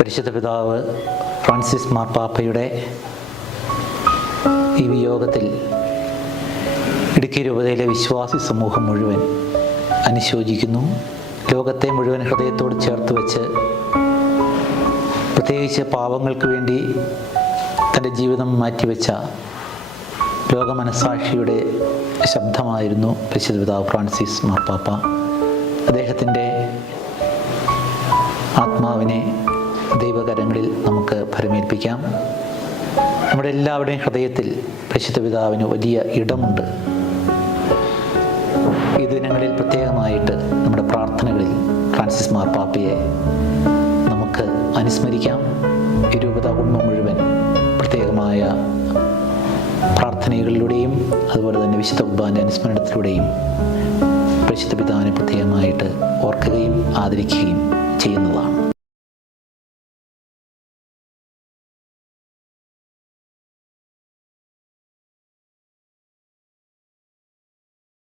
പരിശുദ്ധ പിതാവ് ഫ്രാൻസിസ് മാർപ്പാപ്പയുടെ ഈ വിയോഗത്തിൽ ഇടുക്കി രൂപതയിലെ വിശ്വാസി സമൂഹം മുഴുവൻ അനുശോചിക്കുന്നു. ലോകത്തെ മുഴുവൻ ഹൃദയത്തോട് ചേർത്ത് വെച്ച് പ്രത്യേകിച്ച് പാവങ്ങൾക്ക് വേണ്ടി തന്റെ ജീവിതം മാറ്റിവെച്ച ലോകമനസാക്ഷിയുടെ ശബ്ദമായിരുന്നു പരിശുദ്ധ പിതാവ് ഫ്രാൻസിസ് മാർപ്പാപ്പ. അദ്ദേഹത്തിന്റെ ആത്മാവിനെ ദൈവകരങ്ങളിൽ നമുക്ക് ഭരമേൽപ്പിക്കാം. നമ്മുടെ എല്ലാവരുടെയും ഹൃദയത്തിൽ പരിശുദ്ധ പിതാവിന് വലിയ ഇടമുണ്ട്. ഈ ദിനങ്ങളിൽ പ്രത്യേകമായിട്ട് നമ്മുടെ പ്രാർത്ഥനകളിൽ ഫ്രാൻസിസ് മാർപ്പാപ്പയെ നമുക്ക് അനുസ്മരിക്കാം. ഇരുപത രൂപത കുടുംബം മുഴുവൻ പ്രത്യേകമായ പ്രാർത്ഥനകളിലൂടെയും അതുപോലെ തന്നെ വിശുദ്ധ കുർബാന്റെ അനുസ്മരണത്തിലൂടെയും പരിശുദ്ധ പിതാവിനെ പ്രത്യേകമായിട്ട് ഓർക്കുകയും ആദരിക്കുകയും